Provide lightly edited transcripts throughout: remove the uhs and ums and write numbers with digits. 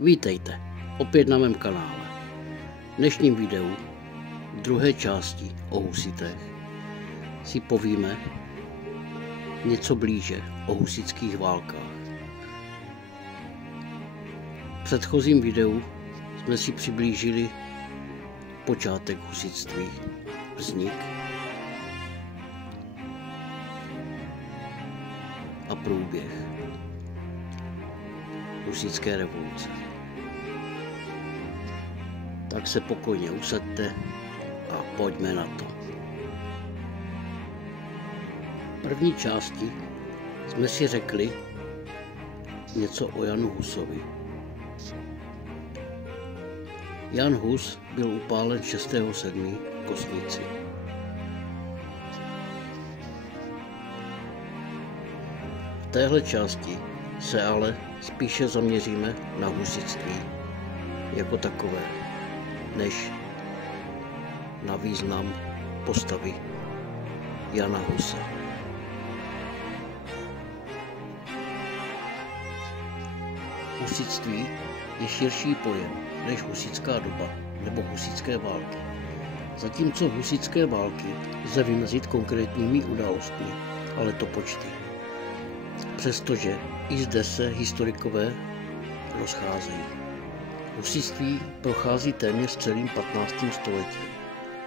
Vítejte opět na mém kanále. V dnešním videu, v druhé části o husitech, si povíme něco blíže o husitských válkách. V předchozím videu jsme si přiblížili počátek husitství, vznik a průběh husitské revoluce. Tak se pokojně usaďte a pojďme na to. V první části jsme si řekli něco o Janu Husovi. Jan Hus byl upálen 6.7. v Kostnici. V téhle části se ale spíše zaměříme na husitství jako takové, než na význam postavy Jana Huse. Husitství je širší pojem než husitská doba nebo husitské války. Zatímco husitské války lze vymezit konkrétními událostmi a letopočty. Přestože i zde se historikové rozcházejí. Husitství prochází téměř celým 15. stoletím.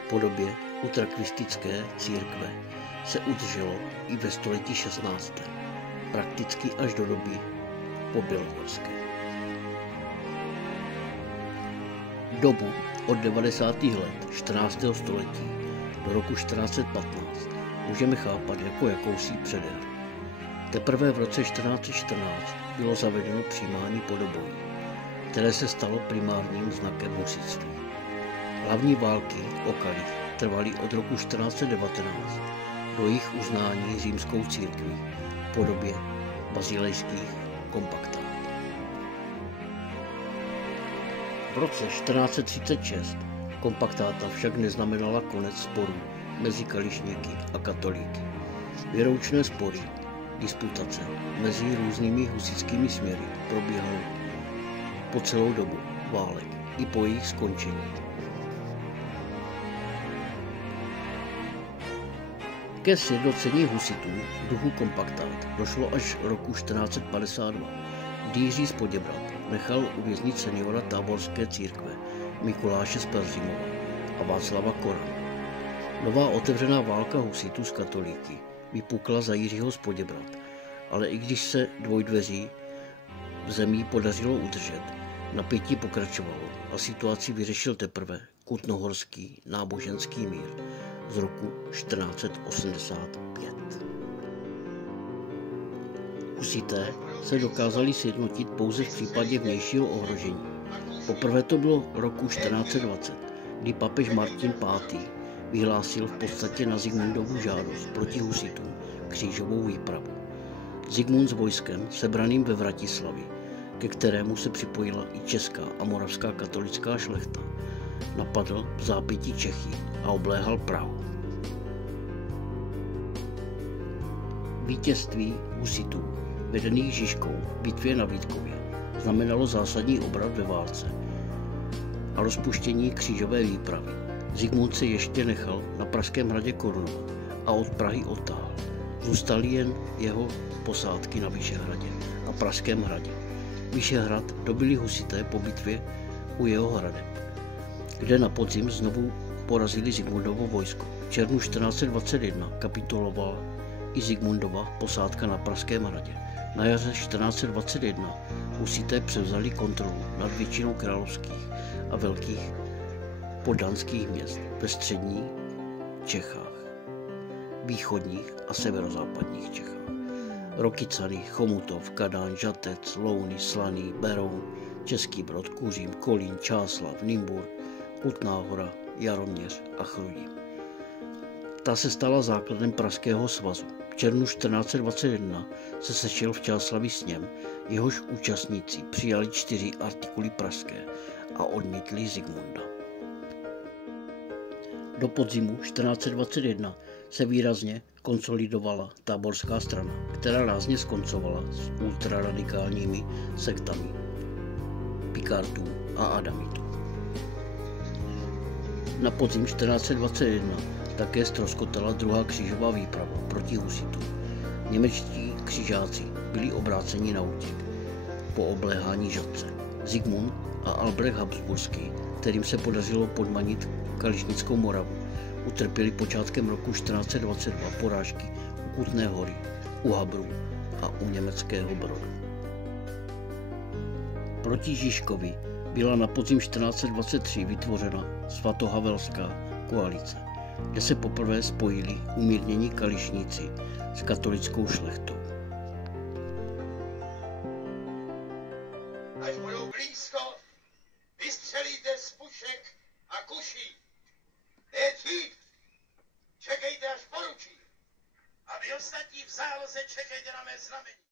V podobě utrakvistické církve se udrželo i ve století 16. prakticky až do doby pobělohorské. Dobu od 90. let 14. století do roku 1415 můžeme chápat jako jakousi předéru. Teprve v roce 1414 bylo zavedeno přijímání podobojí, které se stalo primárním znakem husitství. Hlavní války o kalich trvaly od roku 1419 do jejich uznání římskou církví v podobě bazilejských kompaktátů. V roce 1436 kompaktáta však neznamenala konec sporů mezi kališníky a katolíky. Věroučné spory, disputace mezi různými husitskými směry probíhaly po celou dobu válek i po jejich skončení. Ke sjednocení husitů v duchu kompaktát došlo až roku 1452, kdy Jiří z Poděbrad nechal uvěznit seniora táborské církve Mikuláše z Pelhřimova a Václava Korana. Nová otevřená válka husitů s katolíky vypukla za Jiřího z Poděbrad, ale i když se dvojdveří v zemi podařilo udržet, napětí pokračovalo a situaci vyřešil teprve kutnohorský náboženský mír z roku 1485. Husité se dokázali sjednotit pouze v případě vnějšího ohrožení. Poprvé to bylo roku 1420, kdy papež Martin V. vyhlásil v podstatě na Zikmundovu žádost proti husitům křížovou výpravu. Zikmund s vojskem sebraným ve Vratislavi, ke kterému se připojila i česká a moravská katolická šlechta, napadl v zápětí Čechy a obléhal Prahu. Vítězství husitů vedených Žižkou v bitvě na Vítkově znamenalo zásadní obrat ve válce a rozpuštění křížové výpravy. Zikmund se ještě nechal na Pražském hradě korunovat a od Prahy odtáhl. Zůstaly jen jeho posádky na Vyšehradě a Pražském hradě. Vyšehrad dobyli husité po bitvě u jeho hradeb, kde na podzim znovu porazili Zikmundovo vojsko. V červnu 1421 kapitulovala i Zikmundova posádka na Pražském hradě. Na jaře 1421 husité převzali kontrolu nad většinou královských a velkých poddanských měst ve středních Čechách, východních a severozápadních Čechách. Rokycany, Chomutov, Kadaň, Žatec, Louny, Slaný, Beroun, Český Brod, Kuřím, Kolín, Čáslav, Nymburk, Kutná Hora, Jaroměř a Chrudím. Ta se stala základem Pražského svazu. V červnu 1421 se sešel v Čáslavi sněm, jehož účastníci přijali 4 artikuly pražské a odmítli Zikmunda. Do podzimu 1421 se výrazně konsolidovala táborská strana, která rázně skoncovala s ultraradikálními sektami. Pikártů a Adamitů. Na podzim 1421 také ztroskotala druhá křížová výprava proti husitům. Němečtí křižáci byli obráceni na útěk po obléhání Žatce. Zikmund a Albrecht Habsburský, kterým se podařilo podmanit Kališnickou Moravu, utrpěli počátkem roku 1422 porážky u Kutné Hory, u Habru a u Německého Brodu. Proti Žižkovi byla na podzim 1423 vytvořena Svatohavelská koalice, kde se poprvé spojili umírnění Kališníci s katolickou šlechtou. Až budou blízko, vystřelíte z pušek a kuší. Necít, čekejte až poručí. A vy ostatní v záloze čekejte na mé znamení.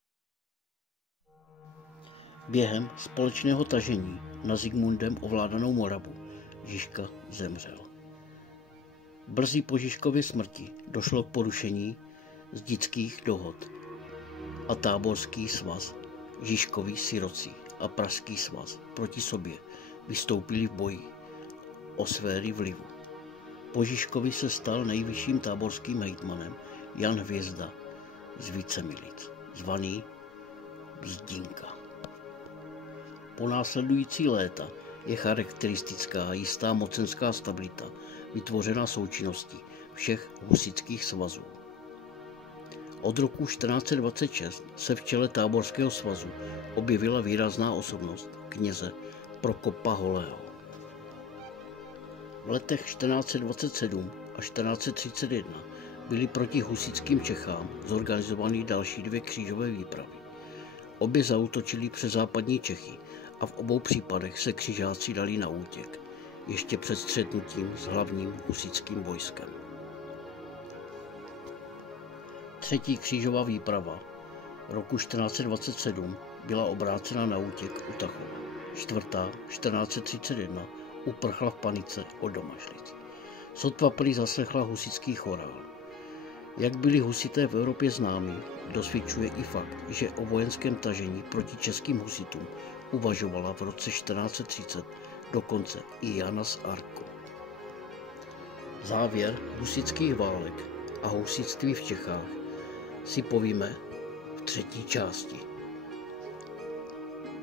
Během společného tažení na Zikmundem ovládanou Moravu Žižka zemřel. Brzy po Žižkově smrti došlo k porušení zdických dohod a Táborský svaz, Žižkovi siroci a Pražský svaz proti sobě vystoupili v boji o sféry vlivu. Po Žižkovi se stal nejvyšším táborským hejtmanem Jan Hvězda z Vícemilic, zvaný Vzdinka. Po následující léta je charakteristická jistá mocenská stabilita vytvořená součinností všech husitských svazů. Od roku 1426 se v čele Táborského svazu objevila výrazná osobnost kněze Prokopa Holého. V letech 1427 a 1431 byly proti husitským Čechám zorganizovány další dvě křížové výpravy. Obě zaútočily přes západní Čechy a v obou případech se křižáci dali na útěk, ještě před střetnutím s hlavním husitským vojskem. Třetí křížová výprava roku 1427 byla obrácena na útěk u Tachova. Čtvrtá 1431 uprchla v panice od Domažlic. Sotva prý zaslechla husitský chorál. Jak byli husité v Evropě známí, dosvědčuje i fakt, že o vojenském tažení proti českým husitům uvažovala v roce 1430 dokonce i Jana z Arco. Závěr husitských válek a husitství v Čechách si povíme v třetí části.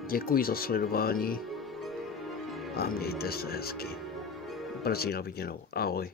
Děkuji za sledování a mějte se hezky. Brzy na viděnou. Ahoj.